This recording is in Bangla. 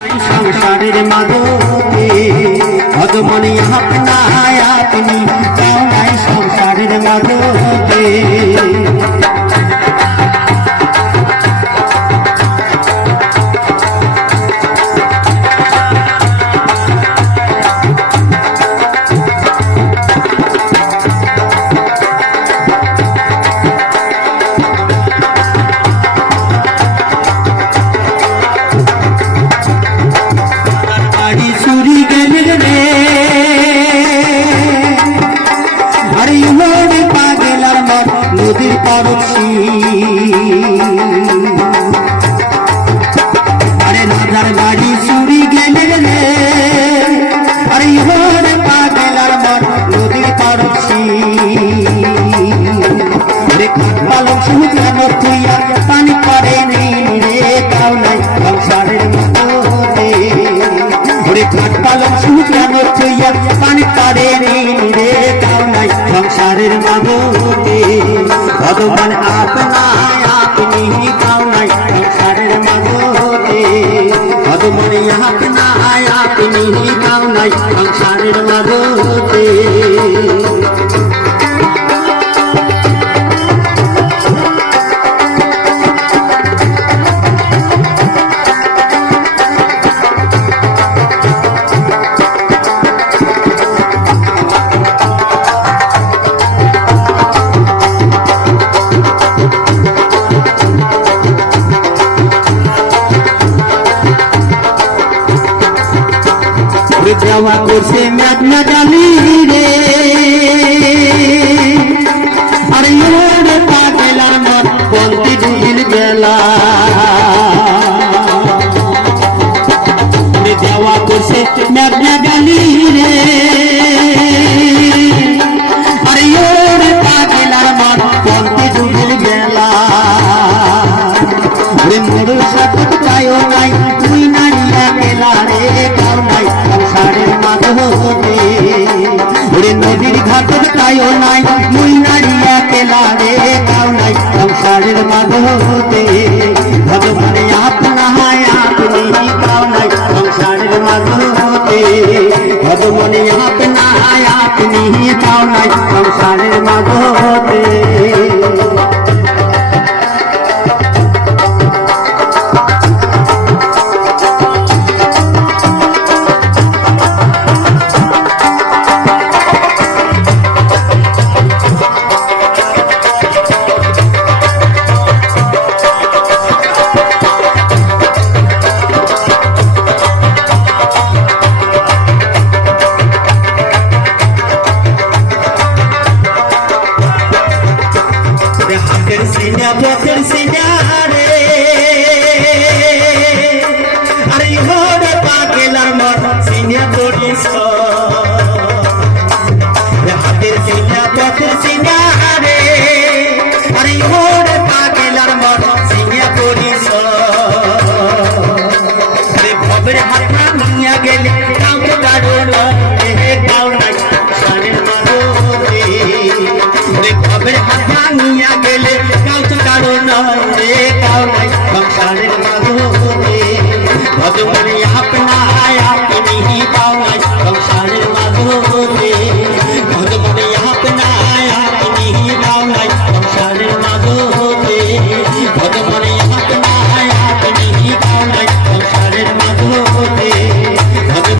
সংসারের মাদকে ভগবানী আপনায় আপনি সংসারের মাদকে নদীর পারছি। আরে রাজার বাড়ি চুরি গেলে রে। আরে ইহরে পাগলার মত নদীর পারছি। রে ভগবান আপনায় আপনি নাই সংসারের মাগোতে ভগবান আপনায় আপনি নাই সংসারের মাঝে ওরে দেওয়া করছে মেঘনা ডালি রে। আরে ওরে পাগলার মত বন্দি ডুবিল বেলা। যাওয়া করছে মেঘনা সংসারের মাধবে রে হাতের সিনা পথের সিনা রে আরে ইহরে পাগেলার মন সিনা রে হাতের সিনা পথের সিনা রে আরে ইহরে পাগেলার মন সিনা করিস রে ভবের হাত নিয়া গেলে কাউ কারণ রে ভবের হাত নিয়া গেলে কাউ তো কারণ রে কাউ নাই সংসারের মারো রে ভগবান